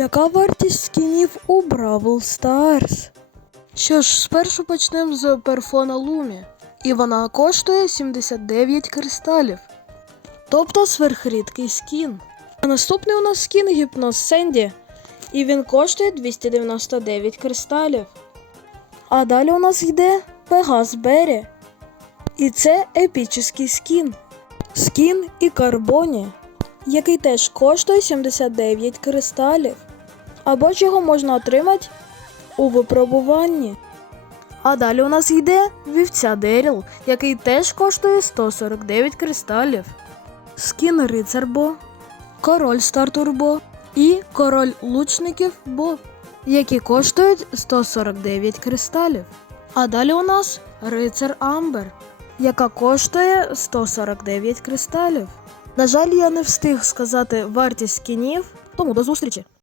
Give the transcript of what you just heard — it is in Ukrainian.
Яка вартість скінів у Бравл Старс? Що ж, спершу почнемо з перфона Лумі. І вона коштує 79 кристалів. Тобто сверхрідкий скін. А наступний у нас скін Гіпноз Сенді. І він коштує 299 кристалів. А далі у нас йде Пегас Беррі. І це епічний скін. Скін і Карбоні, який теж коштує 79 кристалів. Або ж його можна отримати у випробуванні. А далі у нас йде вівця Деріл, який теж коштує 149 кристалів. Скін Рицар Бо, король Стар Турбо і король лучників Бо, які коштують 149 кристалів. А далі у нас рицар Амбер, яка коштує 149 кристалів. На жаль, я не встиг сказати вартість скінів, тому до зустрічі!